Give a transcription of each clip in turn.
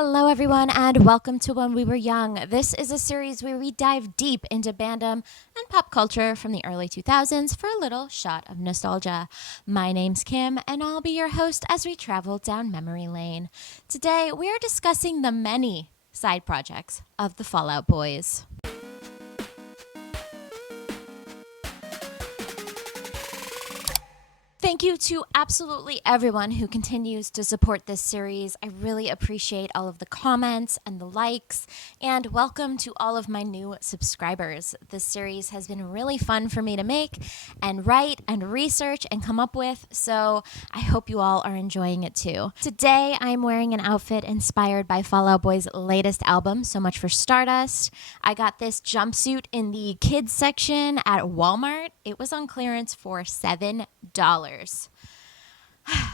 Hello everyone and welcome to When We Were Young. This is a series where we dive deep into bandom and pop culture from the early 2000s for a little shot of nostalgia. My name's Kim and I'll be your host as we travel down memory lane. Today we are discussing the many side projects of the Fall Out Boys. Thank you to absolutely everyone who continues to support this series. I really appreciate all of the comments and the likes, and welcome to all of my new subscribers. This series has been really fun for me to make and write and research and come up with, so I hope you all are enjoying it too. Today, I'm wearing an outfit inspired by Fall Out Boy's latest album, So Much for Stardust. I got this jumpsuit in the kids section at Walmart. It was on clearance for $7. I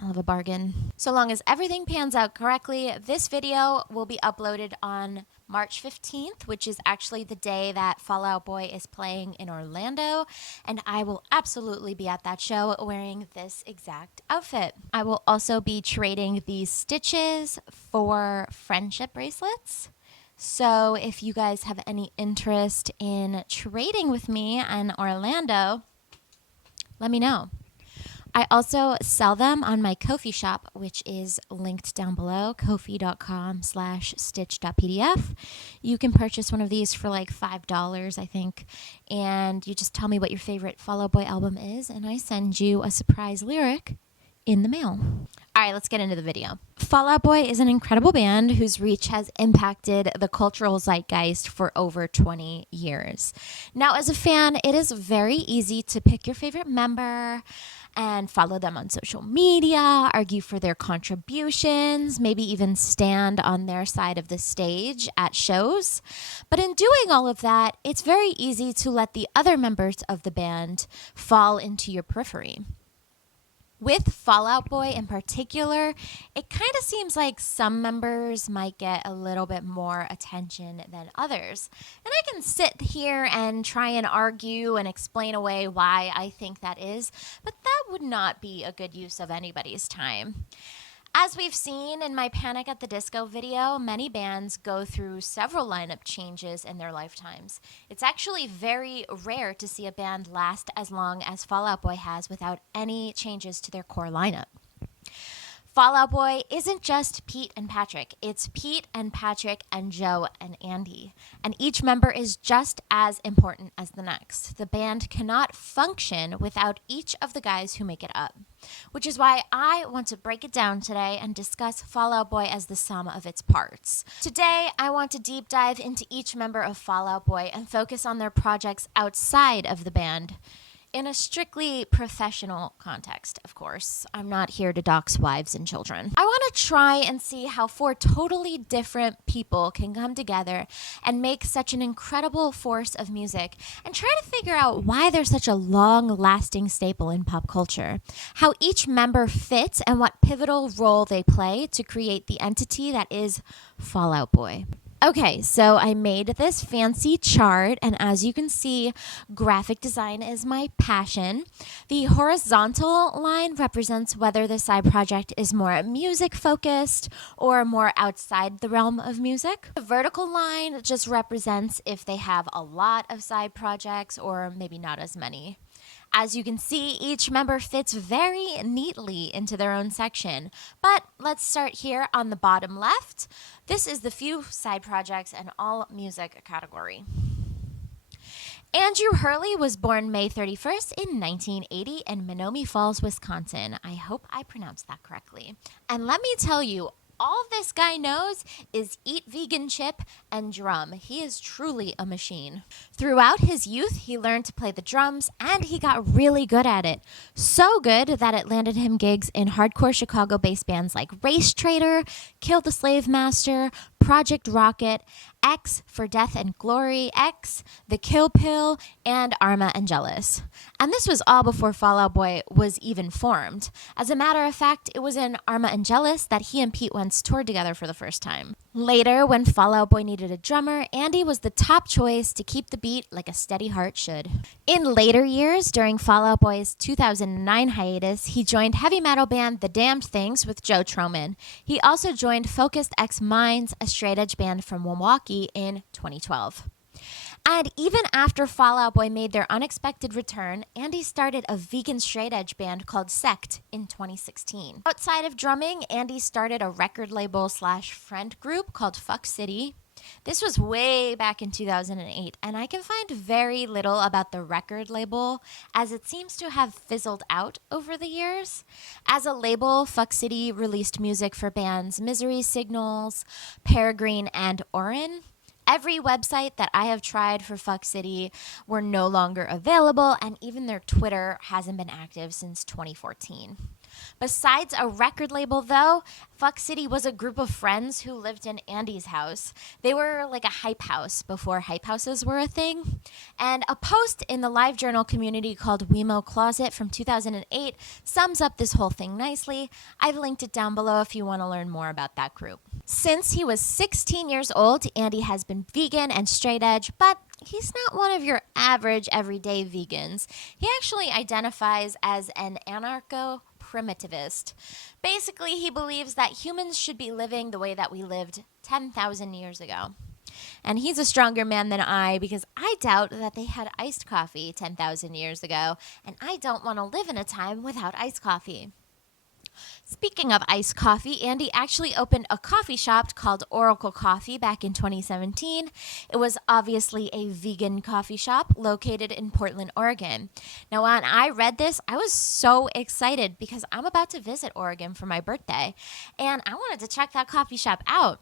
love a bargain. So long as everything pans out correctly, this video will be uploaded on March 15th, which is actually the day that Fall Out Boy is playing in Orlando, and I will absolutely be at that show wearing this exact outfit. I will also be trading these stitches for friendship bracelets. So if you guys have any interest in trading with me in Orlando, let me know. I also sell them on my Ko-fi shop, which is linked down below, kofi.com/stitch.pdf. You can purchase one of these for like $5, I think, and you just tell me what your favorite Fall Out Boy album is, and I send you a surprise lyric in the mail. All right, let's get into the video. Fall Out Boy is an incredible band whose reach has impacted the cultural zeitgeist for over 20 years. Now, as a fan, it is very easy to pick your favorite member and follow them on social media, argue for their contributions, maybe even stand on their side of the stage at shows. But in doing all of that, it's very easy to let the other members of the band fall into your periphery. With Fall Out Boy in particular, it kind of seems like some members might get a little bit more attention than others. And I can sit here and try and argue and explain away why I think that is, but that would not be a good use of anybody's time. As we've seen in my Panic at the Disco video, many bands go through several lineup changes in their lifetimes. It's actually very rare to see a band last as long as Fall Out Boy has without any changes to their core lineup. Fall Out Boy isn't just Pete and Patrick. It's Pete and Patrick and Joe and Andy. And each member is just as important as the next. The band cannot function without each of the guys who make it up. Which is why I want to break it down today and discuss Fall Out Boy as the sum of its parts. Today, I want to deep dive into each member of Fall Out Boy and focus on their projects outside of the band. In a strictly professional context, of course. I'm not here to dox wives and children. I want to try and see how four totally different people can come together and make such an incredible force of music, and try to figure out why they're such a long-lasting staple in pop culture, how each member fits and what pivotal role they play to create the entity that is Fall Out Boy. Okay, so I made this fancy chart, and as you can see, graphic design is my passion. The horizontal line represents whether the side project is more music-focused or more outside the realm of music. The vertical line just represents if they have a lot of side projects or maybe not as many. As you can see, each member fits very neatly into their own section. But let's start here on the bottom left. This is the few side projects and all music category. Andrew Hurley was born May 31st in 1980 in Menominee Falls, Wisconsin. I hope I pronounced that correctly. And let me tell you, all this guy knows is eat vegan chip and drum. He is truly a machine. Throughout his youth, he learned to play the drums, and he got really good at it. So good that it landed him gigs in hardcore Chicago-based bands like Race Trader, Kill the Slave Master, Project Rocket, X for Death and Glory, X, The Kill Pill, and Arma Angelis. And this was all before Fall Out Boy was even formed. As a matter of fact, it was in Arma Angelis that he and Pete Wentz toured together for the first time. Later, when Fall Out Boy needed a drummer, Andy was the top choice to keep the beat like a steady heart should. In later years, during Fall Out Boy's 2009 hiatus, he joined heavy metal band The Damned Things with Joe Troman. He also joined Focused X Minds, a straight edge band from Milwaukee, in 2012. And even after Fall Out Boy made their unexpected return, Andy started a vegan straight edge band called Sect in 2016. Outside of drumming, Andy started a record label / friend group called Fuck City. This was way back in 2008, and I can find very little about the record label, as it seems to have fizzled out over the years. As a label, Fuck City released music for bands Misery Signals, Peregrine, and Orin. Every website that I have tried for Fuck City were no longer available, and even their Twitter hasn't been active since 2014. Besides a record label, though, Fuck City was a group of friends who lived in Andy's house. They were like a hype house before hype houses were a thing. And a post in the LiveJournal community called Wemo Closet from 2008 sums up this whole thing nicely. I've linked it down below if you want to learn more about that group. Since he was 16 years old, Andy has been vegan and straight edge, but he's not one of your average everyday vegans. He actually identifies as an anarcho-primitivist. Basically, he believes that humans should be living the way that we lived 10,000 years ago. And he's a stronger man than I, because I doubt that they had iced coffee 10,000 years ago, and I don't want to live in a time without iced coffee. Speaking of iced coffee, Andy actually opened a coffee shop called Oracle Coffee back in 2017. It was obviously a vegan coffee shop located in Portland, Oregon. Now, when I read this, I was so excited because I'm about to visit Oregon for my birthday, and I wanted to check that coffee shop out.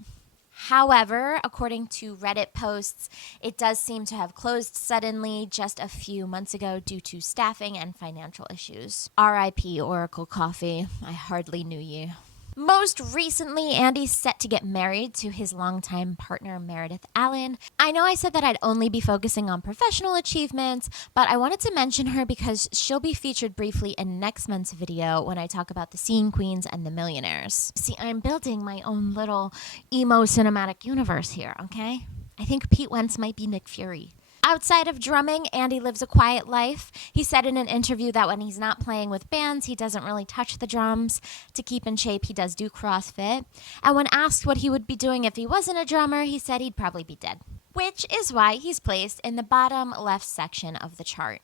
However, according to Reddit posts, it does seem to have closed suddenly just a few months ago due to staffing and financial issues. R.I.P. Oracle Coffee. I hardly knew you. Most recently, Andy's set to get married to his longtime partner, Meredith Allen. I know I said that I'd only be focusing on professional achievements, but I wanted to mention her because she'll be featured briefly in next month's video when I talk about the Scene Queens and the Millionaires. See, I'm building my own little emo cinematic universe here, okay? I think Pete Wentz might be Nick Fury. Outside of drumming, Andy lives a quiet life. He said in an interview that when he's not playing with bands, he doesn't really touch the drums. To keep in shape, he does do CrossFit. And when asked what he would be doing if he wasn't a drummer, he said he'd probably be dead. Which is why he's placed in the bottom left section of the chart.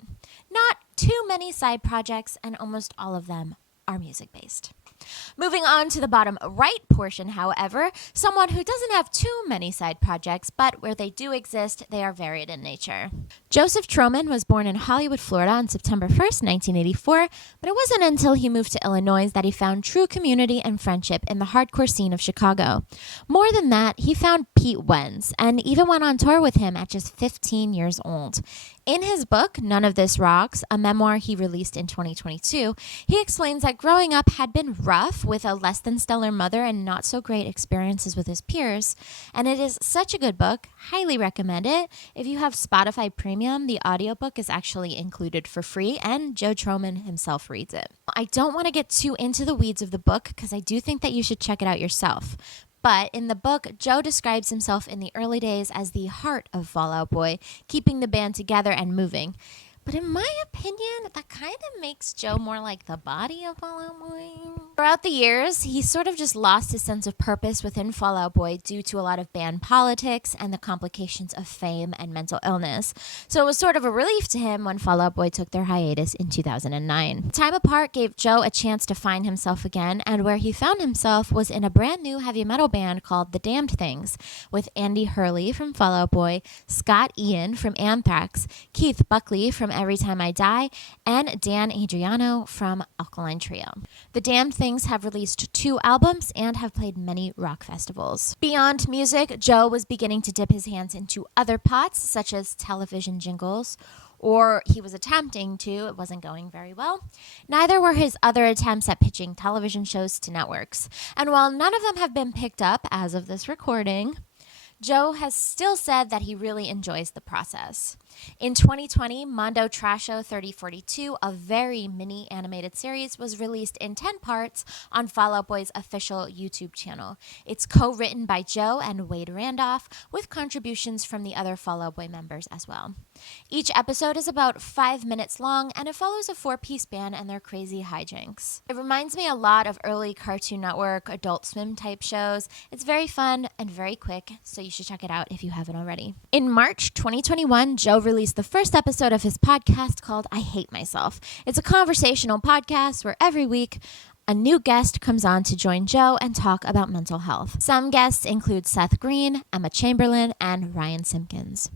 Not too many side projects, and almost all of them are music-based. Moving on to the bottom right portion, however, someone who doesn't have too many side projects, but where they do exist, they are varied in nature. Joseph Troman was born in Hollywood, Florida on September 1st, 1984, but it wasn't until he moved to Illinois that he found true community and friendship in the hardcore scene of Chicago. More than that, he found Pete Wentz and even went on tour with him at just 15 years old. In his book, None of This Rocks, a memoir he released in 2022, he explains that growing up had been rough with a less than stellar mother and not so great experiences with his peers. And it is such a good book. Highly recommend it. If you have Spotify Premium, the audiobook is actually included for free, and Joe Troman himself reads it. I don't want to get too into the weeds of the book because I do think that you should check it out yourself. But in the book, Joe describes himself in the early days as the heart of Fall Out Boy, keeping the band together and moving. But in my opinion, that kind of makes Joe more like the body of Fall Out Boy. Throughout the years, he sort of just lost his sense of purpose within Fall Out Boy due to a lot of band politics and the complications of fame and mental illness. So it was sort of a relief to him when Fall Out Boy took their hiatus in 2009. Time apart gave Joe a chance to find himself again, and where he found himself was in a brand new heavy metal band called The Damned Things, with Andy Hurley from Fall Out Boy, Scott Ian from Anthrax, Keith Buckley from Every Time I Die, and Dan Adriano from Alkaline Trio. The Damned Things have released 2 albums and have played many rock festivals. Beyond music, Joe was beginning to dip his hands into other pots, such as television jingles, or he was attempting to. It wasn't going very well. Neither were his other attempts at pitching television shows to networks. And while none of them have been picked up as of this recording, Joe has still said that he really enjoys the process. In 2020, Mondo Trasho 3042, a very mini animated series, was released in 10 parts on Fall Out Boy's official YouTube channel. It's co-written by Joe and Wade Randolph, with contributions from the other Fall Out Boy members as well. Each episode is about 5 minutes long, and it follows a 4-piece band and their crazy hijinks. It reminds me a lot of early Cartoon Network, Adult Swim type shows. It's very fun and very quick, so you should check it out if you haven't already. In March 2021, Joe released the first episode of his podcast called I Hate Myself. It's a conversational podcast where every week a new guest comes on to join Joe and talk about mental health. Some guests include Seth Green, Emma Chamberlain, and Ryan Simpkins.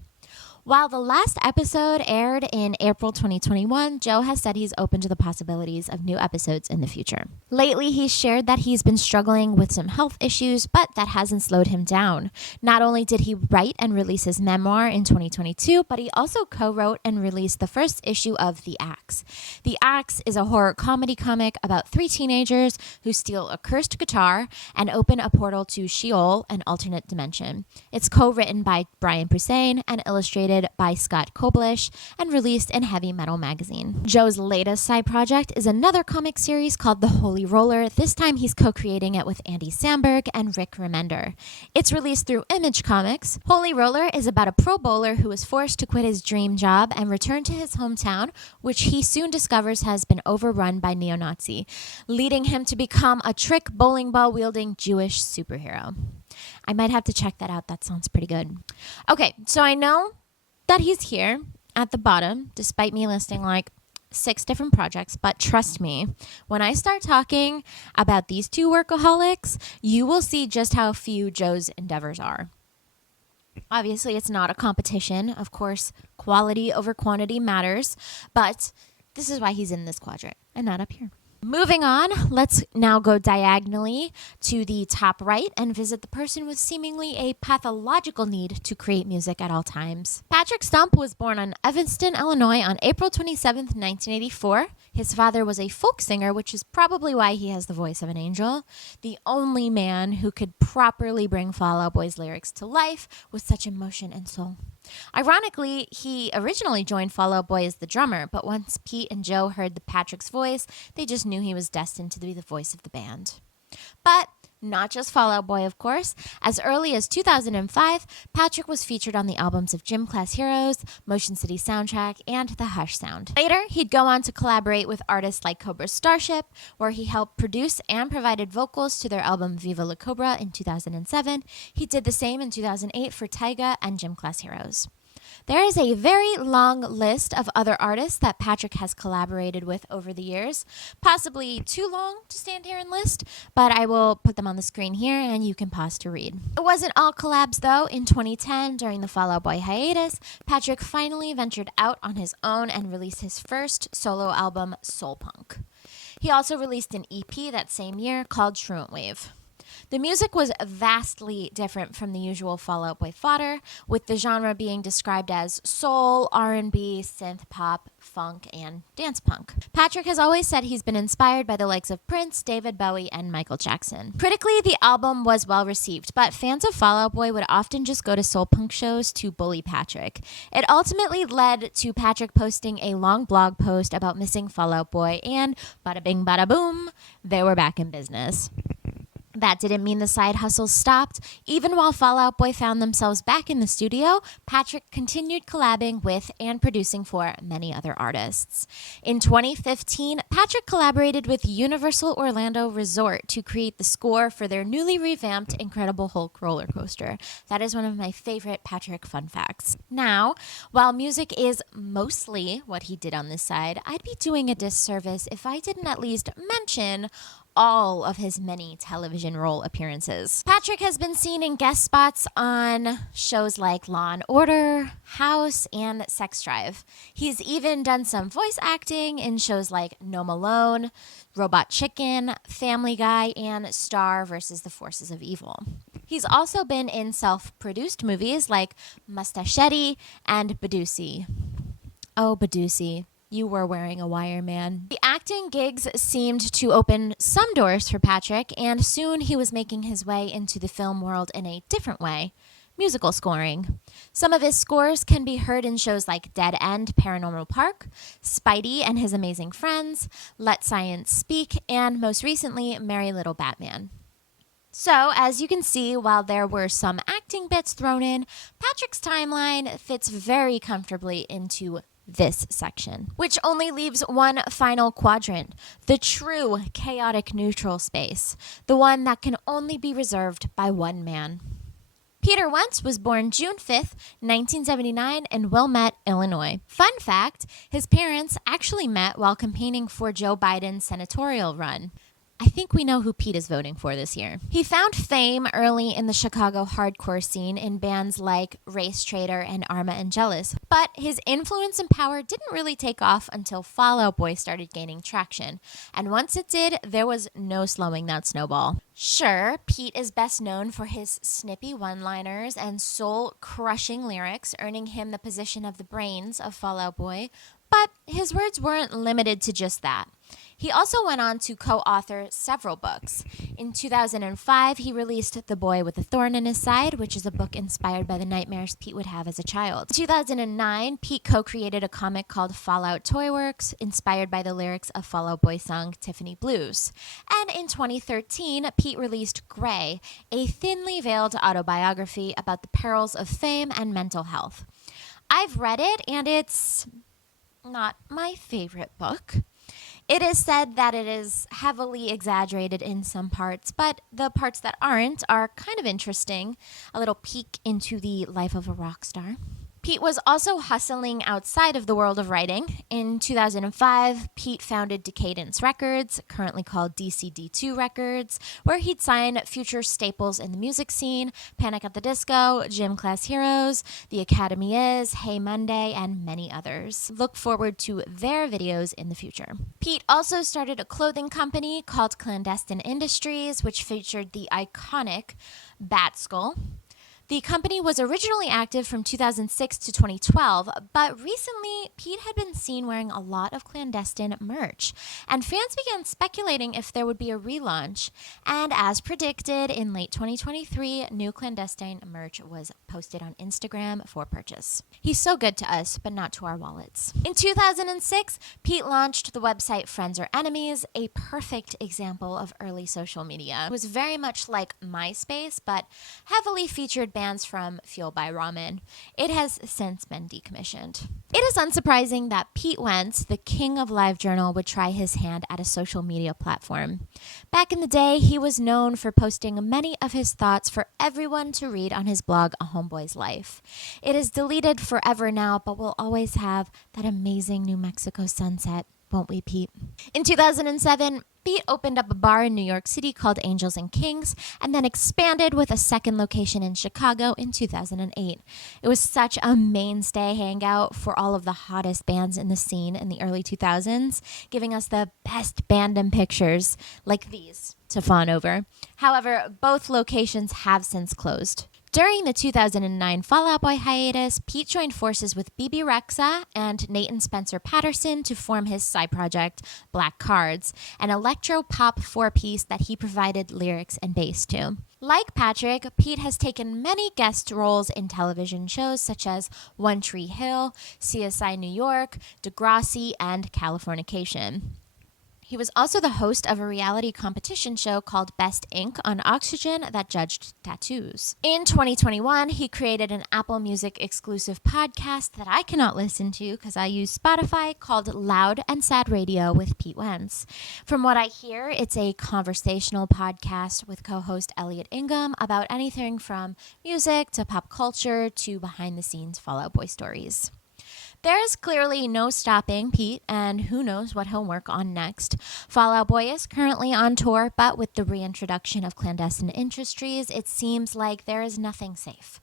While the last episode aired in April 2021, Joe has said he's open to the possibilities of new episodes in the future. Lately, he's shared that he's been struggling with some health issues, but that hasn't slowed him down. Not only did he write and release his memoir in 2022, but he also co-wrote and released the first issue of The Axe. The Axe is a horror comedy comic about 3 teenagers who steal a cursed guitar and open a portal to Sheol, an alternate dimension. It's co-written by Brian Posehn and illustrated by Scott Koblish and released in Heavy Metal magazine. Joe's latest side project is another comic series called The Holy Roller. This time he's co-creating it with Andy Samberg and Rick Remender. It's released through Image Comics. Holy Roller is about a pro bowler who is forced to quit his dream job and return to his hometown, which he soon discovers has been overrun by neo-Nazi, leading him to become a trick bowling ball wielding Jewish superhero. I might have to check that out. That sounds pretty good. Okay, so I know that he's here at the bottom, despite me listing like 6 different projects. But trust me, when I start talking about these 2 workaholics, you will see just how few Joe's endeavors are. Obviously, it's not a competition. Of course, quality over quantity matters. But this is why he's in this quadrant and not up here. Moving on, let's now go diagonally to the top right and visit the person with seemingly a pathological need to create music at all times. Patrick Stump was born in Evanston, Illinois on April 27, 1984. His father was a folk singer, which is probably why he has the voice of an angel. The only man who could properly bring Fall Out Boy's lyrics to life with such emotion and soul. Ironically, he originally joined Fall Out Boy as the drummer, but once Pete and Joe heard the Patrick's voice, they just knew he was destined to be the voice of the band. But not just Fall Out Boy, of course. As early as 2005, Patrick was featured on the albums of Gym Class Heroes, Motion City Soundtrack, and The Hush Sound. Later, he'd go on to collaborate with artists like Cobra Starship, where he helped produce and provided vocals to their album Viva La Cobra in 2007. He did the same in 2008 for Tyga and Gym Class Heroes. There is a very long list of other artists that Patrick has collaborated with over the years. Possibly too long to stand here and list, but I will put them on the screen here and you can pause to read. It wasn't all collabs though. In 2010, during the Fall Out Boy hiatus, Patrick finally ventured out on his own and released his first solo album, Soul Punk. He also released an EP that same year called Truant Wave. The music was vastly different from the usual Fall Out Boy fodder, with the genre being described as soul, R&B, synth pop, funk, and dance punk. Patrick has always said he's been inspired by the likes of Prince, David Bowie, and Michael Jackson. Critically, the album was well received, but fans of Fall Out Boy would often just go to soul punk shows to bully Patrick. It ultimately led to Patrick posting a long blog post about missing Fall Out Boy, and bada bing bada boom, they were back in business. That didn't mean the side hustles stopped. Even while Fall Out Boy found themselves back in the studio, Patrick continued collabing with and producing for many other artists. In 2015, Patrick collaborated with Universal Orlando Resort to create the score for their newly revamped Incredible Hulk roller coaster. That is one of my favorite Patrick fun facts. Now, while music is mostly what he did on this side, I'd be doing a disservice if I didn't at least mention all of his many television role appearances. Patrick has been seen in guest spots on shows like Law & Order, House, and Sex Drive. He's even done some voice acting in shows like No Malone, Robot Chicken, Family Guy, and Star vs. the Forces of Evil. He's also been in self-produced movies like Mustachetti and Badusi. Oh, Badusi. You were wearing a wire, man. The acting gigs seemed to open some doors for Patrick, and soon he was making his way into the film world in a different way, musical scoring. Some of his scores can be heard in shows like Dead End, Paranormal Park, Spidey and His Amazing Friends, Let Science Speak, and most recently, Merry Little Batman. So, as you can see, while there were some acting bits thrown in, Patrick's timeline fits very comfortably into this section, which only leaves one final quadrant, the true chaotic neutral space, the one that can only be reserved by one man. Peter Wentz was born June 5th, 1979 in Wilmette, Illinois. Fun fact, his parents actually met while campaigning for Joe Biden's senatorial run. I think we know who Pete is voting for this year. He found fame early in the Chicago hardcore scene in bands like Race Trader and Arma Angelus, but his influence and power didn't really take off until Fall Out Boy started gaining traction. And once it did, there was no slowing that snowball. Sure, Pete is best known for his snippy one-liners and soul-crushing lyrics, earning him the position of the brains of Fall Out Boy, but his words weren't limited to just that. He also went on to co-author several books. In 2005, he released The Boy with a Thorn in His Side, which is a book inspired by the nightmares Pete would have as a child. In 2009, Pete co-created a comic called Fallout Toyworks, inspired by the lyrics of Fall Out Boy song Tiffany Blues. And in 2013, Pete released Gray, a thinly veiled autobiography about the perils of fame and mental health. I've read it, and it's not my favorite book. It is said that it is heavily exaggerated in some parts, but the parts that aren't are kind of interesting. A little peek into the life of a rock star. Pete was also hustling outside of the world of writing. In 2005, Pete founded Decadence Records, currently called DCD2 Records, where he'd sign future staples in the music scene, Panic at the Disco, Gym Class Heroes, The Academy Is, Hey Monday, and many others. Look forward to their videos in the future. Pete also started a clothing company called Clandestine Industries, which featured the iconic Bat Skull. The company was originally active from 2006 to 2012, but recently Pete had been seen wearing a lot of clandestine merch, and fans began speculating if there would be a relaunch. And as predicted, in late 2023, new clandestine merch was posted on Instagram for purchase. He's so good to us, but not to our wallets. In 2006, Pete launched the website Friends or Enemies, a perfect example of early social media. It was very much like MySpace, but heavily featured bands from Fuel by Ramen. It has since been decommissioned. It is unsurprising that Pete Wentz, the king of LiveJournal, would try his hand at a social media platform. Back in the day, he was known for posting many of his thoughts for everyone to read on his blog, A Homeboy's Life. It is deleted forever now, but we'll always have that amazing New Mexico sunset, won't we, Pete? In 2007, Pete opened up a bar in New York City called Angels and Kings, and then expanded with a second location in Chicago in 2008. It was such a mainstay hangout for all of the hottest bands in the scene in the early 2000s, giving us the best band pictures like these to fawn over. However, both locations have since closed. During the 2009 Fall Out Boy hiatus, Pete joined forces with BB Rexa and Nathan Spencer Patterson to form his side project, Black Cards, an electro-pop four-piece that he provided lyrics and bass to. Like Patrick, Pete has taken many guest roles in television shows such as One Tree Hill, CSI New York, Degrassi, and Californication. He was also the host of a reality competition show called Best Ink on Oxygen that judged tattoos. In 2021, he created an Apple Music exclusive podcast that I cannot listen to because I use Spotify, called Loud and Sad Radio with Pete Wentz. From what I hear, it's a conversational podcast with co-host Elliot Ingham about anything from music to pop culture to behind-the-scenes Fall Out Boy stories. There is clearly no stopping Pete, and who knows what he'll work on next. Fall Out Boy is currently on tour, but with the reintroduction of Clandestine Industries, it seems like there is nothing safe.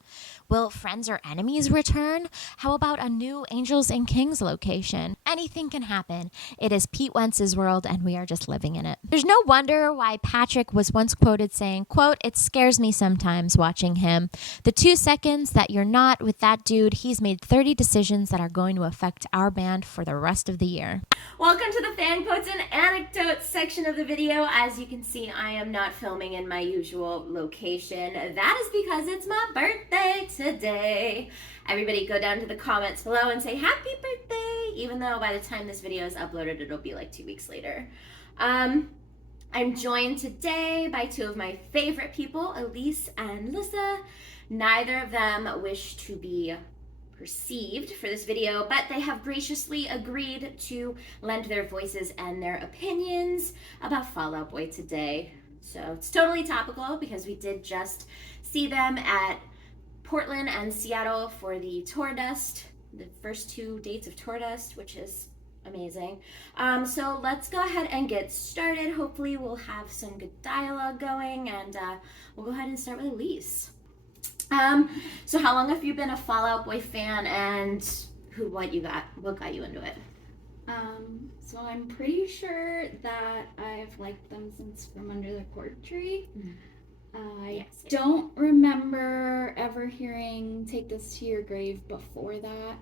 Will Friends or Enemies return? How about a new Angels and Kings location? Anything can happen. It is Pete Wentz's world, and we are just living in it. There's no wonder why Patrick was once quoted saying, quote, "It scares me sometimes watching him. The 2 seconds that you're not with that dude, he's made 30 decisions that are going to affect our band for the rest of the year." Welcome to the fan quotes and anecdotes section of the video. As you can see, I am not filming in my usual location. That is because it's my birthday today. Everybody go down to the comments below and say happy birthday, even though by the time this video is uploaded, it'll be like 2 weeks later. I'm joined today by two of my favorite people, Elise and Lissa. Neither of them wish to be perceived for this video, but they have graciously agreed to lend their voices and their opinions about Fall Out Boy today. So it's totally topical because we did just see them at Portland and Seattle for the Tour Dust, the first 2 dates of Tour Dust, which is amazing. So let's go ahead and get started. Hopefully we'll have some good dialogue going, and we'll go ahead and start with Elise. So how long have you been a Fall Out Boy fan, and what got you into it? So I'm pretty sure that I've liked them since From Under the Cork Tree. I don't remember ever hearing Take This to Your Grave before that.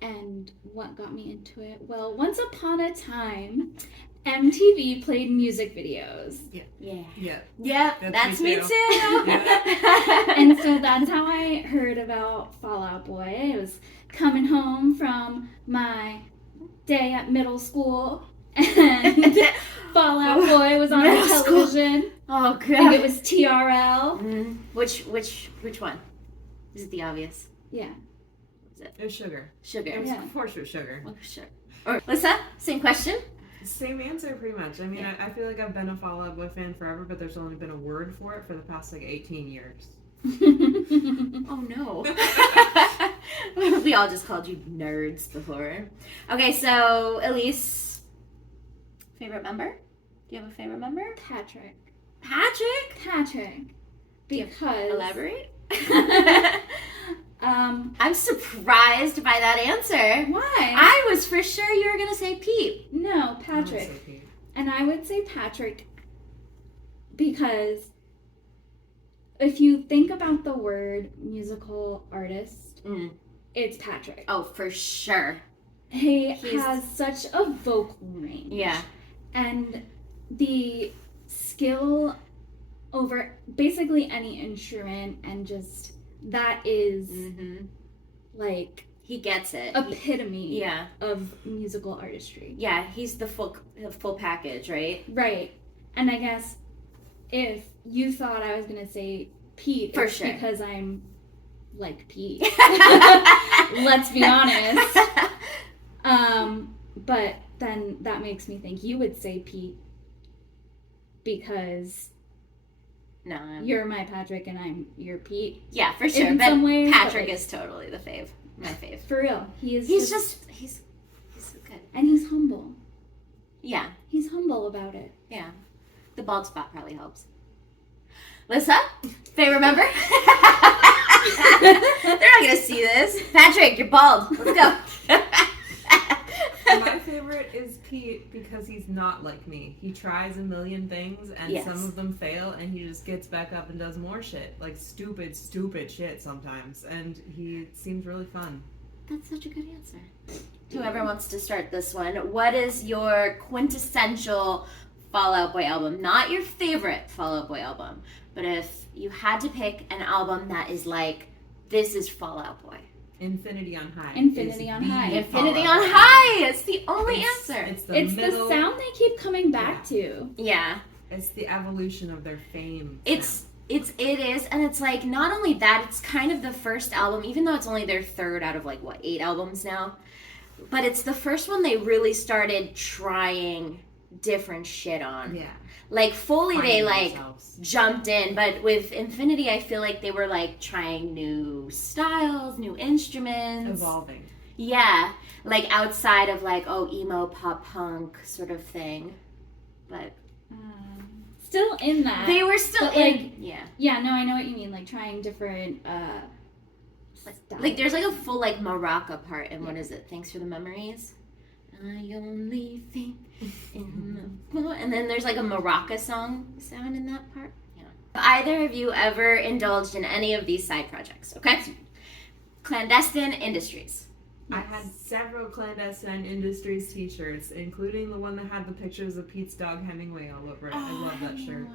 And what got me into it? Well, once upon a time, MTV played music videos. Yeah, that's me too. Yeah. And so that's how I heard about Fall Out Boy. I was coming home from my day at middle school, and Fall Out Boy was on the television. Oh god! I think it was TRL. Which one? Is it the obvious? Yeah. It was Sugar. Sugar. Of course it was Sugar. Oh, sure. Or Lissa, same question? Same answer, pretty much. I mean, I feel like I've been a Fall Out Boy fan forever, but there's only been a word for it for the past, 18 years. Oh, no. We all just called you nerds before. Okay, so, Elise, favorite member? Do you have a favorite member? Patrick. Because... Elaborate? I'm surprised by that answer. Why? I was for sure you were going to say Pete. No, Patrick. And I would say Patrick because if you think about the word musical artist, it's Patrick. Oh, for sure. He has such a vocal range. Yeah. And the skill over basically any instrument, and just that is he gets it. Epitome of musical artistry. Yeah, he's the full package, right? Right. And I guess if you thought I was going to say Pete, for it's sure, because I'm like Pete. Let's be honest. But then that makes me think you would say Pete because you're my Patrick and I'm your Pete. Yeah, for sure. In but some ways, Patrick is totally the fave. My fave. For real. He's so good. And he's humble. Yeah. He's humble about it. Yeah. The bald spot probably helps. Lissa, favorite member? They're not going to see this. Patrick, you're bald. Let's go. My favorite is Pete because he's not like me. He tries a million things, and some of them fail, and he just gets back up and does more shit. Like stupid shit sometimes. And he seems really fun. That's such a good answer. Whoever wants to start this one, what is your quintessential Fall Out Boy album? Not your favorite Fall Out Boy album, but if you had to pick an album that is like, this is Fall Out Boy. Infinity on High. Infinity on High. Infinity on High. It's the only answer. It's the sound they keep coming back to. Yeah. It's the evolution of their fame. It is, and it's like not only that, it's kind of the first album, even though it's only their third out of 8 albums now. But it's the first one they really started trying different shit on. Yeah. Fully Finding they themselves. Jumped in, but with Infinity I feel like they were trying new styles, new instruments. Evolving. Yeah. Outside of emo pop punk sort of thing. But still in that. They were still in. Yeah. Yeah, no, I know what you mean. Trying different styles. There's a full maraca part in what is it? Thanks for the Memories. I only think in the... And then there's a maraca sound in that part. Yeah. Have either of you ever indulged in any of these side projects? Okay. Clandestine Industries. I had several Clandestine Industries t-shirts, including the one that had the pictures of Pete's dog Hemingway all over it. I love that shirt.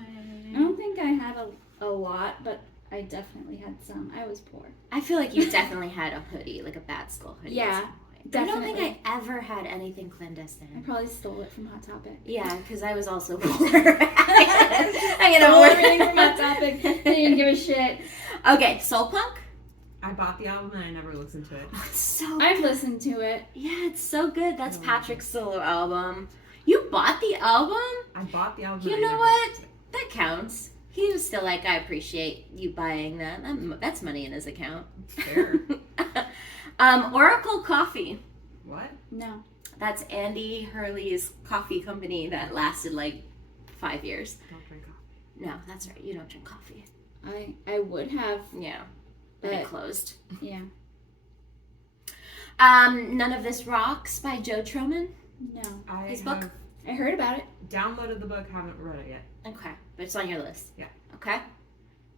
I don't think I had a lot, but I definitely had some. I was poor. I feel like you definitely had a hoodie, like a Bad Skull hoodie. Yeah, at some point. definitely. I don't think I ever had anything clandestine. I probably stole it from Hot Topic. Yeah, because I was also poor. I stole everything from Hot Topic. They didn't give a shit. Okay, Soul Punk. I bought the album and I never listened to it. Oh, it's so I've listened to it. Yeah, it's so good. That's Patrick's solo album. You bought the album? I bought the album. You and I know never what? listened to it. That counts. He was still like, I appreciate you buying that. That's money in his account. Fair. Oracle Coffee. What? No. That's Andy Hurley's coffee company that lasted like 5 years. Don't drink coffee. No, that's right. You don't drink coffee. I would have. Yeah. But it But closed. yeah. None of This Rocks by Joe Troman. No. I His have book? I heard about it. downloaded the book, haven't read it yet. Okay. But it's on your list. Yeah. Okay.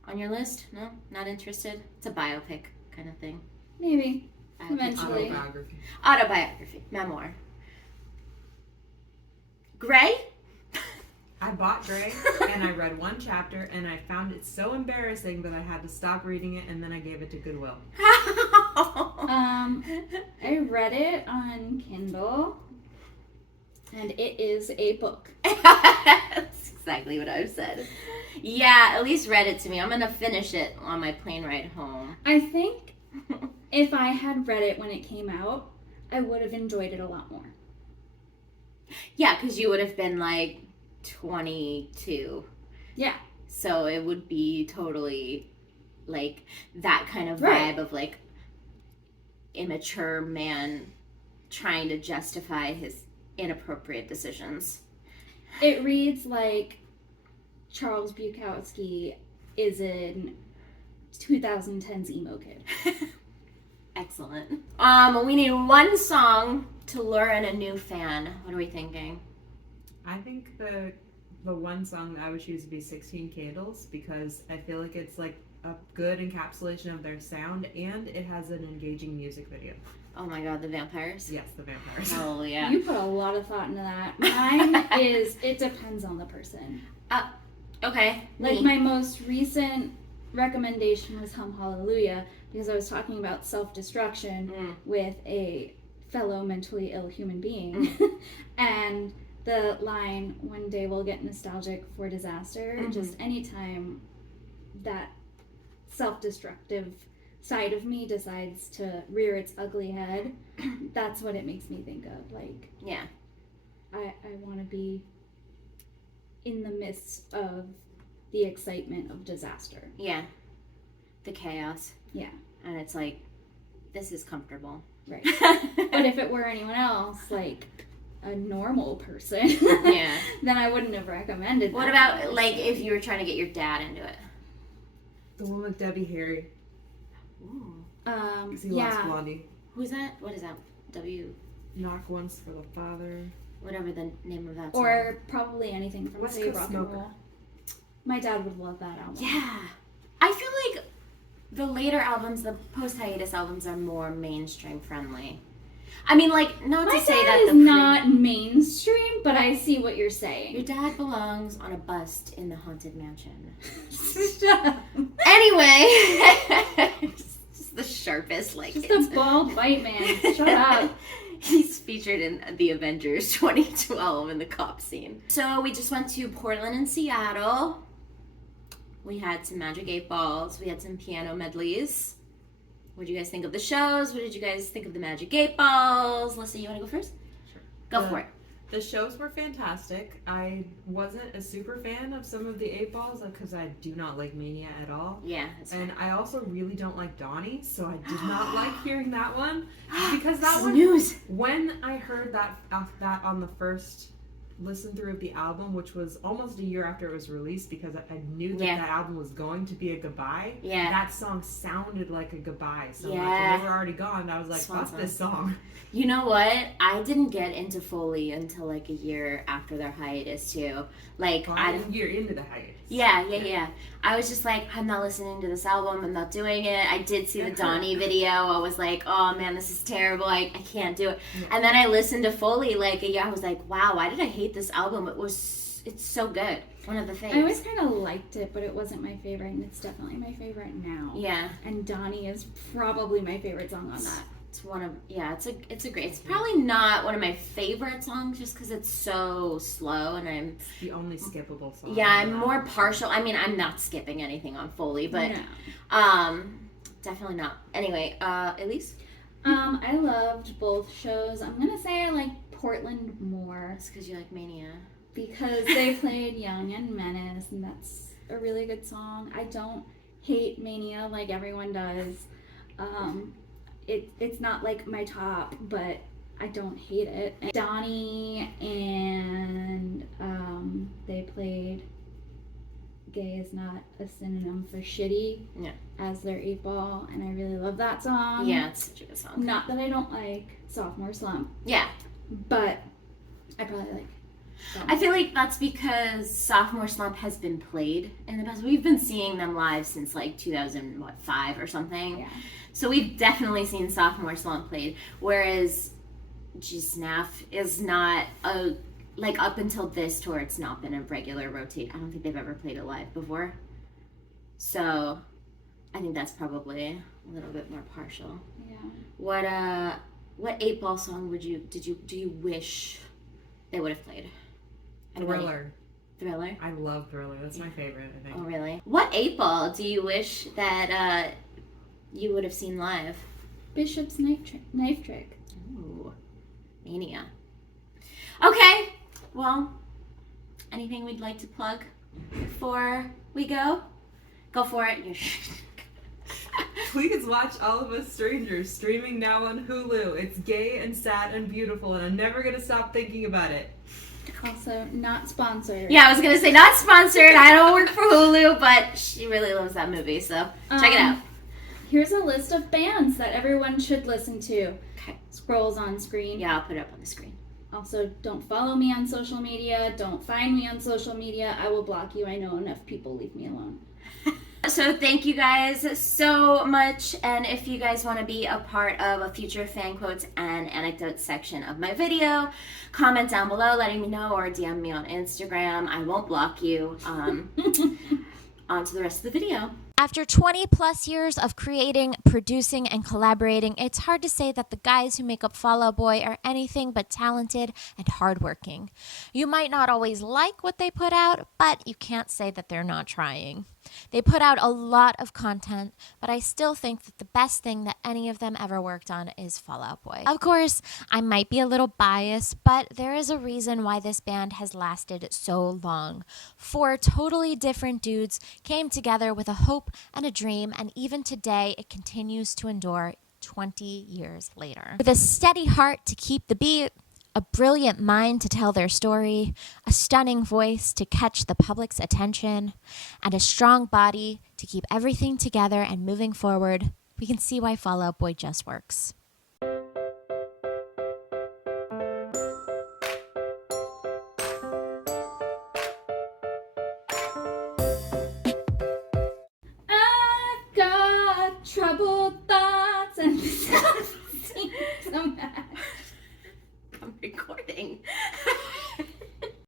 On your list? No? Not interested? It's a biopic kind of thing. Maybe. Biopic. Eventually. Autobiography. Autobiography. Memoir. Gray? I bought Grey and I read one chapter and I found it so embarrassing that I had to stop reading it and then I gave it to Goodwill. I read it on Kindle, and it is a book. That's exactly what I've said. Yeah, at least read it to me. I'm going to finish it on my plane ride home. I think if I had read it when it came out, I would have enjoyed it a lot more. Yeah, because you would have been like 22. Yeah. So it would be totally like that kind of vibe Right. of like immature man trying to justify his inappropriate decisions. It reads like Charles Bukowski is in 2010's emo kid. Excellent. We need one song to lure in a new fan. What are we thinking? I think the one song that I would choose would be 16 Candles because I feel like it's like a good encapsulation of their sound and it has an engaging music video. Oh my god, the vampires? Yes, the vampires. Oh yeah. You put a lot of thought into that. Mine is, it depends on the person. Okay. Like me. my most recent recommendation was Hum Hallelujah because I was talking about self-destruction with a fellow mentally ill human being. And the line, one day we'll get nostalgic for disaster, just anytime that self-destructive side of me decides to rear its ugly head, that's what it makes me think of. Like, Yeah. I want to be in the midst of the excitement of disaster. Yeah. The chaos. Yeah. And it's like, this is comfortable. Right. But if it were anyone else, like a normal person, Yeah. then I wouldn't have recommended What that. about like if you were trying to get your dad into it? The one with Debbie Harry. Ooh. Because he loves Yeah. Blondie. Who's that? What is that? Knock once for the father. Whatever the name of that song. Or probably anything from West say Coast rock Smoker. and roll. My dad would love that album. Yeah. I feel like the later albums, the post-hiatus albums, are more mainstream friendly. I mean, like, not My to say dad that is the not mainstream, but I see what you're your saying. dad belongs on a bust in the Haunted Mansion. Shut up. Anyway, just the sharpest, like, Just a bald white man. Shut up. He's featured in the Avengers 2012 in the cop scene. So we just went to Portland and Seattle. We had some Magic 8 Balls. We had some piano medleys. What did you guys think of the shows? What did you guys think of the Magic 8 Balls? Lisa, you want to go first? Sure. Go for it. The shows were fantastic. I wasn't a super fan of some of the 8 Balls because I do not like Mania at all. Yeah. That's And I also really don't like Donnie, so I did not like hearing that one. Because that one, Snooze. when I heard that on the first listen through of the album, which was almost a year after it was released, because I knew that Yeah. that album was going to be a goodbye. Yeah. That song sounded like a goodbye so much. Yeah. And they were already gone. I was like, Swan fuck this song. You know what? I didn't get into Foley until like a year after their hiatus too. Like Well, I I'm a year into the hiatus. Yeah. I was just like, I'm not listening to this album. I'm not doing it. I did see the Donnie video. I was like, oh man, this is terrible. I can't do it. Yeah. And then I listened to Foley like a year. I was like, wow, why did I hate this album? It's so good. One of the faves. I always kind of liked it, but it wasn't my favorite, and it's definitely my favorite now. Yeah. And Donnie is probably my favorite song on that. It's one of it's a great. It's probably not one of my favorite songs just because it's so slow and I'm It's the only skippable song. Yeah, I'm more partial. I mean, I'm not skipping anything on Foley, but definitely not. Anyway, Elise. I loved both shows. I'm gonna say I like Portland more. It's because you like Mania. Because they played Young and Menace, and that's a really good song. I don't hate Mania like everyone does. It's not like my top, but I don't hate it. And Donnie and they played Gay Is Not a Synonym for Shitty as their 8 Ball, and I really love that song. Yeah, it's such a good song. Not that I don't like Sophomore Slump. Yeah. But I probably like I feel like that's because Sophomore Slump has been played in the past. We've been seeing them live since like 2005 or something. Yeah. So we've definitely seen Sophomore Slump played. Whereas G-Snaf is not like up until this tour, it's not been a regular rotate. I don't think they've ever played it live before. So I think that's probably a little bit more partial. Yeah. What 8 Ball song do you wish they would have played? Thriller. Thriller? I love Thriller. That's my favorite, I think. Oh, really? What 8 Ball do you wish that you would have seen live? Bishop's Knife Trick. Ooh, Mania. Okay, well, anything we'd like to plug before we go? Go for it. Please watch All of Us Strangers, streaming now on Hulu. It's gay and sad and beautiful, and I'm never going to stop thinking about it. Also, not sponsored. Yeah, I was gonna say not sponsored. I don't work for Hulu, but she really loves that movie, so check it out. Here's a list of bands that everyone should listen to. Okay. Scrolls on screen. Yeah, I'll put it up on the screen. Also, don't follow me on social media. Don't find me on social media. I will block you. I know enough people. Leave me alone. So thank you guys so much, and if you guys want to be a part of a future fan quotes and anecdotes section of my video, comment down below letting me know or DM me on Instagram. I won't block you. On to the rest of the video. After 20 plus years of creating, producing, and collaborating, it's hard to say that the guys who make up Fall Out Boy are anything but talented and hardworking. You might not always like what they put out, but you can't say that they're not trying. They put out a lot of content, but I still think that the best thing that any of them ever worked on is Fall Out Boy. Of course, I might be a little biased, but there is a reason why this band has lasted so long. 4 totally different dudes came together with a hope and a dream, and even today it continues to endure 20 years later. With a steady heart to keep the beat, a brilliant mind to tell their story, a stunning voice to catch the public's attention, and a strong body to keep everything together and moving forward, we can see why Fall Out Boy just works. I've got troubled thoughts and